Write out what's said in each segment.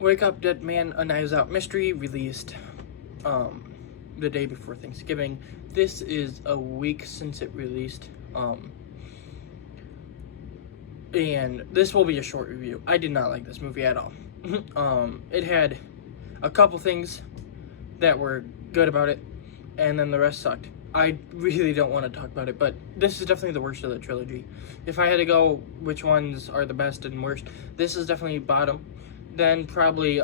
Wake Up Dead Man, A Knives Out Mystery, released the day before Thanksgiving. This is a week since it released, and this will be a short review. I did not like this movie at all. It had a couple things that were good about it, and then the rest sucked. I really don't want to talk about it, but this is definitely the worst of the trilogy. If I had to go which ones are the best and worst, this is definitely bottom. Then probably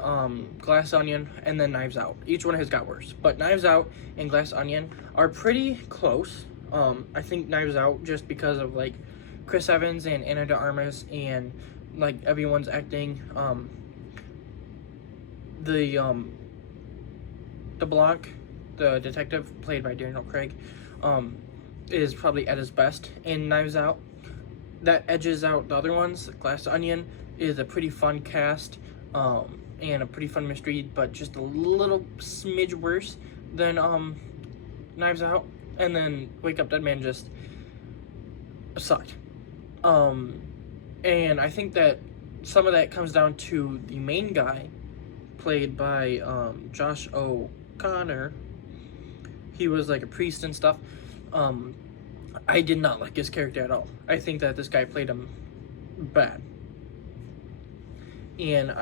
Glass Onion, and then Knives Out. Each one has got worse, but Knives Out and Glass Onion are pretty close. I think Knives Out, just because of like Chris Evans and Ana de Armas and like everyone's acting. The Blanc, the detective played by Daniel Craig, is probably at his best in Knives Out. That edges out the other ones. Glass Onion is a pretty fun cast, and a pretty fun mystery, but just a little smidge worse than Knives Out. And then Wake Up Dead Man just sucked. And I think that some of that comes down to the main guy, played by Josh O'Connor. He was like a priest and stuff. I did not like his character at all. I think that this guy played him bad. And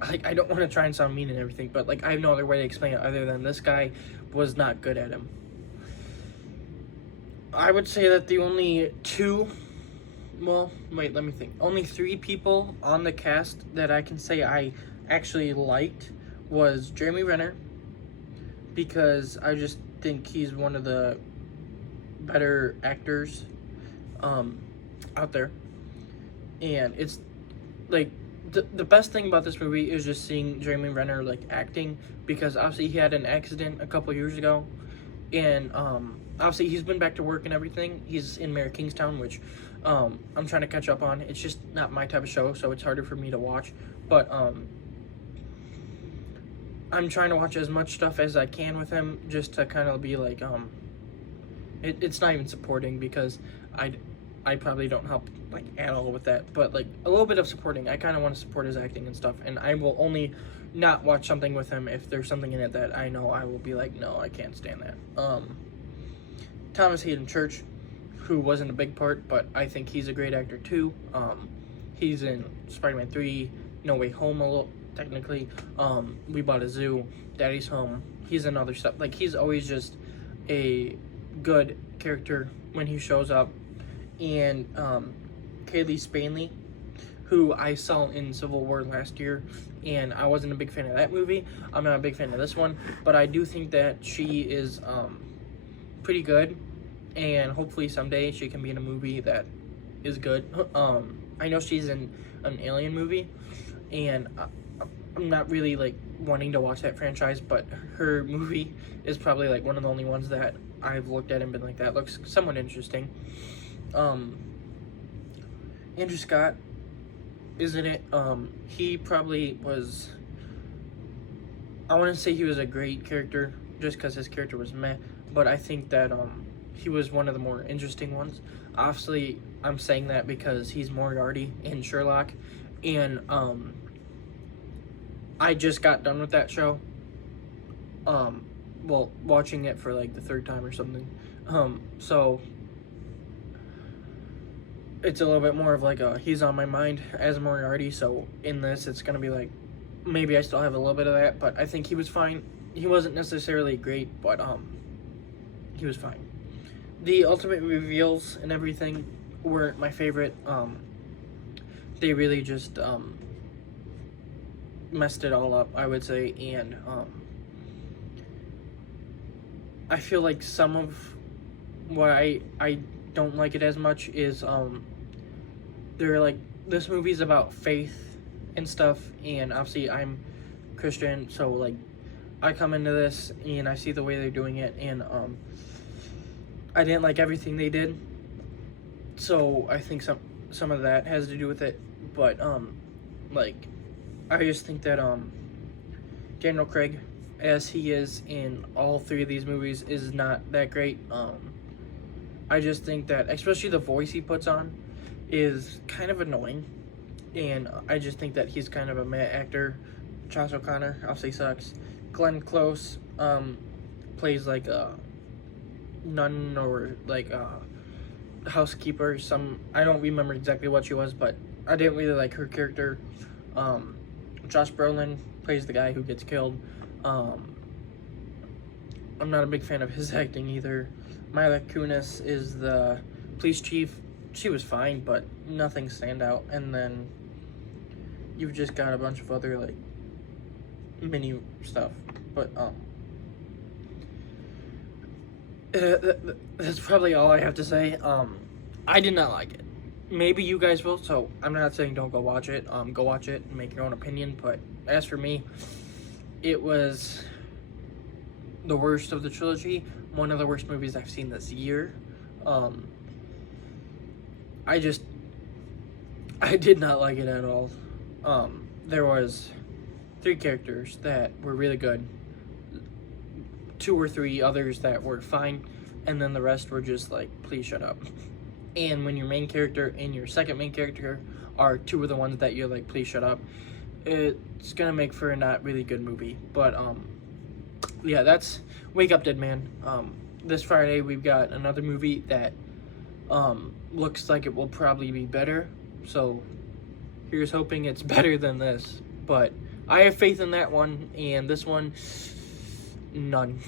I don't want to try and sound mean and everything, but like I have no other way to explain it other than this guy was not good at him. I would say that the only only three people on the cast that I can say I actually liked was Jeremy Renner, because I just think he's one of the better actors out there. And it's like the best thing about this movie is just seeing Jeremy Renner like acting, because obviously he had an accident a couple years ago, and obviously he's been back to work and everything. He's in Mayor Kingstown, which I'm trying to catch up on. It's just not my type of show, so it's harder for me to watch, but I'm trying to watch as much stuff as I can with him, just to kind of be like, it's not even supporting, because I probably don't help like at all with that, but like a little bit of supporting. I kind of want to support his acting and stuff, and I will only not watch something with him if there's something in it that I know I will be like, no, I can't stand that. Thomas Hayden Church, who wasn't a big part, but I think he's a great actor too. He's in Spider-Man 3, No Way Home a little, technically. We Bought a Zoo, Daddy's Home. He's in other stuff. Like, he's always just a good character when he shows up. And Kaylee Spanley, who I saw in Civil War last year, and I wasn't a big fan of that movie. I'm not a big fan of this one, but I do think that she is pretty good, and hopefully someday she can be in a movie that is good. I know she's in an Alien movie, and I'm not really like wanting to watch that franchise, but her movie is probably like one of the only ones that I've looked at and been like, that looks somewhat interesting. Andrew Scott is in it. He probably was, I wouldn't say he was a great character just because his character was meh, but I think that he was one of the more interesting ones. Obviously, I'm saying that because he's Moriarty in Sherlock, and I just got done with that show. Well, watching it for like the third time or something. So it's a little bit more of like he's on my mind as Moriarty. So in this, it's gonna be like, maybe I still have a little bit of that, but I think he was fine. He wasn't necessarily great, but he was fine. The ultimate reveals and everything weren't my favorite. They really just messed it all up, I would say, and I feel like some of what I don't like it as much is they're like, this movie's about faith and stuff, and obviously I'm Christian, so like I come into this and I see the way they're doing it, and I didn't like everything they did, so I think some of that has to do with it. But like, I just think that Daniel Craig, as he is in all three of these movies, is not that great. I just think that especially the voice he puts on is kind of annoying, and I just think that he's kind of a meh actor Josh O'Connor obviously sucks. Glenn Close plays like a nun or like a housekeeper. I don't remember exactly what she was, but I didn't really like her character. Josh Brolin plays the guy who gets killed. I'm not a big fan of his acting either. Mila Kunis is the police chief. She was fine, but nothing stand out. And then you've just got a bunch of other like mini stuff. But that's probably all I have to say. I did not like it. Maybe you guys will, so I'm not saying don't go watch it. Go watch it and make your own opinion. But as for me, it was the worst of the trilogy. One of the worst movies I've seen this year. I did not like it at all. There was 3 characters that were really good, 2 or 3 others that were fine, and then the rest were just like, please shut up. And when your main character and your second main character are 2 of the ones that you're like, please shut up, it's gonna make for a not really good movie. But yeah, that's Wake Up Dead Man. This Friday we've got another movie that looks like it will probably be better, so here's hoping it's better than this. But I have faith in that one, and this one, none.